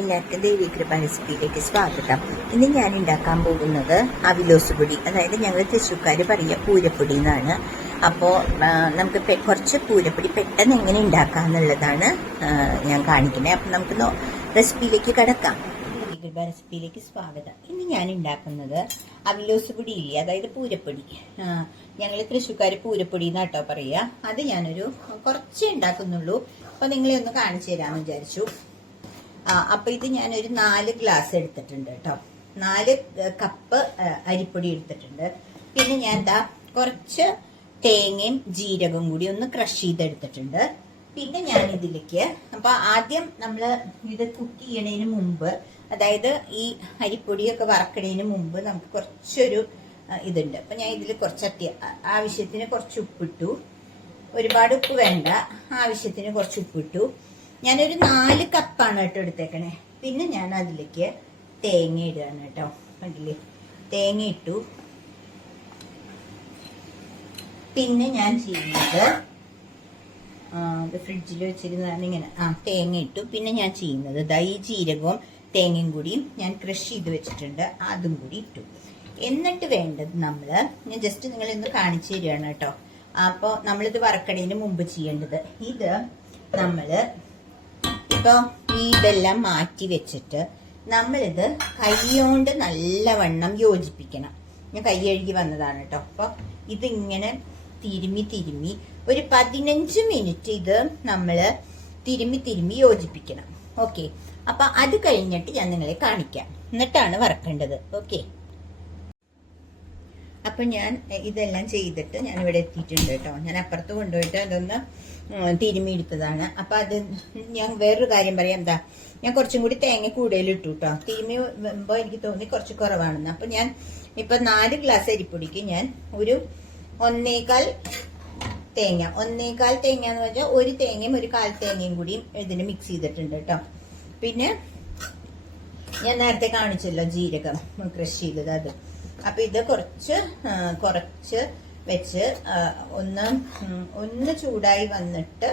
എല്ലാവർക്കും ദേവി കൃപ റെസിപ്പിയിലേക്ക് സ്വാഗതം. ഇന്ന് ഞാൻ ഉണ്ടാക്കാൻ പോകുന്നത് അവിലോസ് പൊടി, അതായത് ഞങ്ങൾ തൃശ്ശൂർക്കാർ പറയുക പൂരപ്പൊടി എന്നാണ്. അപ്പോൾ നമുക്ക് കുറച്ച് പൂരപ്പൊടി പെട്ടെന്ന് എങ്ങനെ ഉണ്ടാക്കാം എന്നുള്ളതാണ് ഞാൻ കാണിക്കുന്നത്. അപ്പം നമുക്ക് റെസിപ്പിയിലേക്ക് കടക്കാം. ദേവി കൃപ റെസിപ്പിയിലേക്ക് സ്വാഗതം. ഇന്ന് ഞാൻ ഉണ്ടാക്കുന്നത് അവിലോസ് പൊടി ഇല്ലേ, അതായത് പൂരപ്പൊടി. ഞങ്ങൾ തൃശ്ശൂർക്കാർ പൂരപ്പൊടി എന്നാട്ടോ പറയുക. അത് ഞാനൊരു കുറച്ചേ ഉണ്ടാക്കുന്നുള്ളൂ. അപ്പോൾ നിങ്ങളെ ഒന്ന് കാണിച്ചു തരാമെന്ന് വിചാരിച്ചു. അപ്പൊ ഇത് ഞാനൊരു 4 ഗ്ലാസ് എടുത്തിട്ടുണ്ട് കേട്ടോ. 4 കപ്പ് അരിപ്പൊടി എടുത്തിട്ടുണ്ട്. പിന്നെ ഞാൻ കുറച്ച് തേങ്ങയും ജീരകവും കൂടി ഒന്ന് ക്രഷ് ചെയ്തെടുത്തിട്ടുണ്ട്. പിന്നെ ഞാൻ ഇതിലേക്ക് ആദ്യം നമ്മൾ ഇത് കുക്ക് ചെയ്യണതിന് മുമ്പ്, അതായത് ഈ അരിപ്പൊടിയൊക്കെ വറക്കണതിന് മുമ്പ് നമുക്ക് കുറച്ചൊരു ഇതുണ്ട്. അപ്പൊ ഞാൻ ഇതിൽ കുറച്ച് ആവശ്യത്തിന് കുറച്ച് ഉപ്പിട്ടു. ഒരുപാട് ഉപ്പ് വേണ്ട, ആവശ്യത്തിന് കുറച്ച് ഉപ്പിട്ടു. ഞാനൊരു 4 കപ്പാണ് കേട്ടോ എടുത്തേക്കണേ. പിന്നെ ഞാൻ അതിലേക്ക് തേങ്ങ ഇടുകയാണ് കേട്ടോ. കണ്ടില്ലേ, തേങ്ങ ഇട്ടു. പിന്നെ ഞാൻ ചെയ്യുന്നത് ഫ്രിഡ്ജിൽ വെച്ചിരുന്നാണ് ഇങ്ങനെ തേങ്ങ ഇട്ടു. പിന്നെ ഞാൻ ചെയ്യുന്നത് ഈ ജീരകവും തേങ്ങയും കൂടിയും ഞാൻ ക്രഷ് ചെയ്ത് വെച്ചിട്ടുണ്ട്, അതും കൂടി ഇട്ടു. എന്നിട്ട് വേണ്ടത് ഞാൻ ജസ്റ്റ് നിങ്ങളൊന്ന് കാണിച്ചു തരികയാണ് കേട്ടോ. അപ്പോൾ നമ്മളിത് വറക്കടേന് മുമ്പ് ചെയ്യേണ്ടത് ഇത് ഇപ്പൊ ഇതെല്ലാം മാറ്റി വെച്ചിട്ട് നമ്മളിത് കൈകൊണ്ട് നല്ലവണ്ണം യോജിപ്പിക്കണം. ഞാൻ കൈ കഴുകി വന്നതാണ് കേട്ടോ. അപ്പൊ ഇതിങ്ങനെ തിരുമ്മി ഒരു 15 മിനിറ്റ് ഇത് നമ്മള് തിരുമ്മി യോജിപ്പിക്കണം. ഓക്കെ, അപ്പൊ അത് കഴിഞ്ഞിട്ട് ഞാൻ നിങ്ങളെ കാണിക്കാം. എന്നിട്ടാണ് വറക്കേണ്ടത്. ഓക്കെ, അപ്പൊ ഞാൻ ഇതെല്ലാം ചെയ്തിട്ട് ഞാൻ ഇവിടെ എത്തിയിട്ടുണ്ട് കേട്ടോ. ഞാൻ അപ്പുറത്ത് കൊണ്ടുപോയിട്ട് അതൊന്ന് തിരുമ്മി എടുത്തതാണ്. അപ്പൊ അത് ഞാൻ വേറൊരു കാര്യം പറയാം. ഞാൻ കുറച്ചും കൂടി തേങ്ങ കൂടുതൽ ഇട്ടു കേട്ടോ. തിരുമ്മി വരുമ്പോ എനിക്ക് തോന്നി കുറച്ച് കുറവാണെന്ന്. അപ്പൊ ഞാൻ ഇപ്പൊ 4 ഗ്ലാസ് അരിപ്പൊടിക്ക് ഞാൻ ഒരു 1.25 തേങ്ങ എന്ന് വെച്ചാൽ ഒരു തേങ്ങയും ഒരു 1/4 തേങ്ങയും കൂടിയും ഇതിന് മിക്സ് ചെയ്തിട്ടുണ്ട് കേട്ടോ. പിന്നെ ഞാൻ നേരത്തെ കാണിച്ചല്ലോ ജീരകം ക്രഷ് ചെയ്തത്, അത്. അപ്പൊ ഇത് കുറച്ച് വെച്ച് ഒന്ന് ചൂടായി വന്നിട്ട്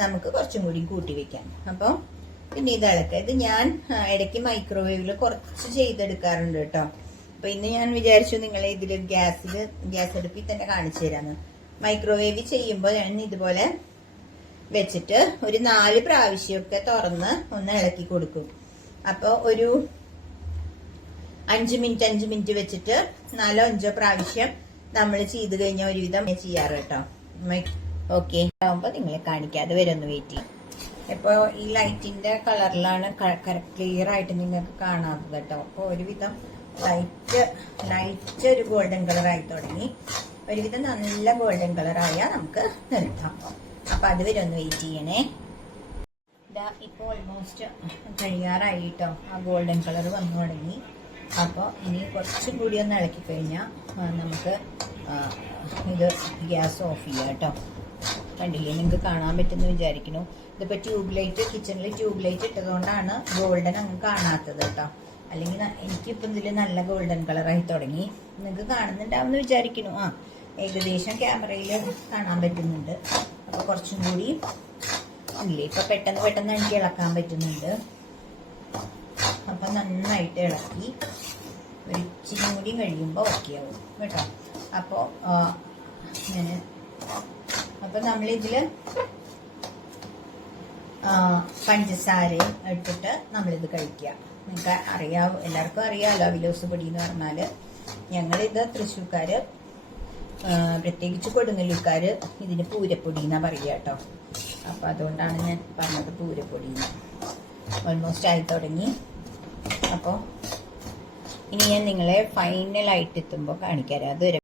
നമുക്ക് കുറച്ചും കൂടി കൂട്ടി വെക്കാം. അപ്പം പിന്നെ ഇത് ഇളക്കുക. ഇത് ഞാൻ ഇടയ്ക്ക് മൈക്രോവേവിൽ കുറച്ച് ചെയ്തെടുക്കാറുണ്ട് കേട്ടോ. അപ്പൊ ഇന്ന് ഞാൻ വിചാരിച്ചു നിങ്ങളെ ഇതിൽ ഗ്യാസ് അടുപ്പിൽ തന്നെ കാണിച്ചു തരാന്ന്. മൈക്രോവേവിൽ ചെയ്യുമ്പോൾ ഞാൻ ഇതുപോലെ വെച്ചിട്ട് ഒരു 4 പ്രാവശ്യമൊക്കെ തുറന്ന് ഒന്ന് ഇളക്കി കൊടുക്കും. അപ്പൊ ഒരു 5 മിനിറ്റ് വെച്ചിട്ട് 4-5 പ്രാവശ്യം നമ്മൾ ചെയ്ത് കഴിഞ്ഞാൽ ഒരുവിധം ചെയ്യാറ് കേട്ടോ. ഓക്കെ, ആവുമ്പോ നിങ്ങളെ കാണിക്കാതെ വരെ ഒന്ന് വെയിറ്റ് ചെയ്യും. ഇപ്പൊ ഈ ലൈറ്റിന്റെ കളറിലാണ് ക്ലിയർ ആയിട്ട് നിങ്ങൾക്ക് കാണാത്തത് കേട്ടോ. അപ്പൊ ഒരുവിധം ലൈറ്റ് ഒരു ഗോൾഡൻ കളർ ആയി തുടങ്ങി. ഒരുവിധം നല്ല ഗോൾഡൻ കളർ ആയാൽ നമുക്ക് നിർത്താം. അപ്പൊ അത് വരെ ഒന്ന് വെയിറ്റ് ചെയ്യണേ. ഇപ്പൊ ഓൾമോസ്റ്റ് കഴിയാറായി കേട്ടോ. ആ ഗോൾഡൻ കളർ വന്നു തുടങ്ങി. അപ്പോൾ ഇനി കുറച്ചും കൂടി ഒന്ന് ഇളക്കി കഴിഞ്ഞാൽ നമുക്ക് ഇത് ഗ്യാസ് ഓഫ് ചെയ്യാം കേട്ടോ. കണ്ടില്ലേ, നിങ്ങൾക്ക് കാണാൻ പറ്റുമെന്ന് വിചാരിക്കുന്നു. ഇതിപ്പോൾ കിച്ചണിൽ ട്യൂബ് ലൈറ്റ് ഇട്ടതുകൊണ്ടാണ് ഗോൾഡൻ അങ്ങ് കാണാത്തത് കേട്ടോ. അല്ലെങ്കിൽ എനിക്കിപ്പം ഇതിൽ നല്ല ഗോൾഡൻ കളറായി തുടങ്ങി. നിങ്ങൾക്ക് കാണുന്നുണ്ടാവുമെന്ന് വിചാരിക്കുന്നു. ഏകദേശം ക്യാമറയിൽ കാണാൻ പറ്റുന്നുണ്ട്. അപ്പോൾ കുറച്ചും കൂടി ഇല്ലേ, ഇപ്പം പെട്ടെന്ന് എനിക്ക് ഇളക്കാൻ പറ്റുന്നുണ്ട്. അപ്പൊ നന്നായിട്ട് ഇളക്കി ഒരു ഇച്ചിരി കൂടി കഴിയുമ്പോൾ ഓക്കെ ആവും കേട്ടോ. അപ്പോൾ നമ്മളിതില് പഞ്ചസാരയും ഇട്ടിട്ട് നമ്മളിത് കഴിക്കുക. നിങ്ങൾക്ക് എല്ലാവർക്കും അറിയാമല്ലോ അവിലോസ് പൊടി എന്ന് പറഞ്ഞാല്. ഞങ്ങളിത് തൃശ്ശൂർക്കാര്, പ്രത്യേകിച്ച് കൊടുങ്ങല്ലൂർക്കാര് ഇതിന് പൂരപ്പൊടി എന്നാ പറയുക കേട്ടോ. അപ്പൊ അതുകൊണ്ടാണ് ഞാൻ പറഞ്ഞത് പൂരപ്പൊടി. ഓൾമോസ്റ്റ് ആയി തുടങ്ങി. അപ്പോൾ ഇനി ഞാൻ നിങ്ങളെ ഫൈനലായിട്ട് എത്തുമ്പോൾ കാണിക്കാം. അതുവരെ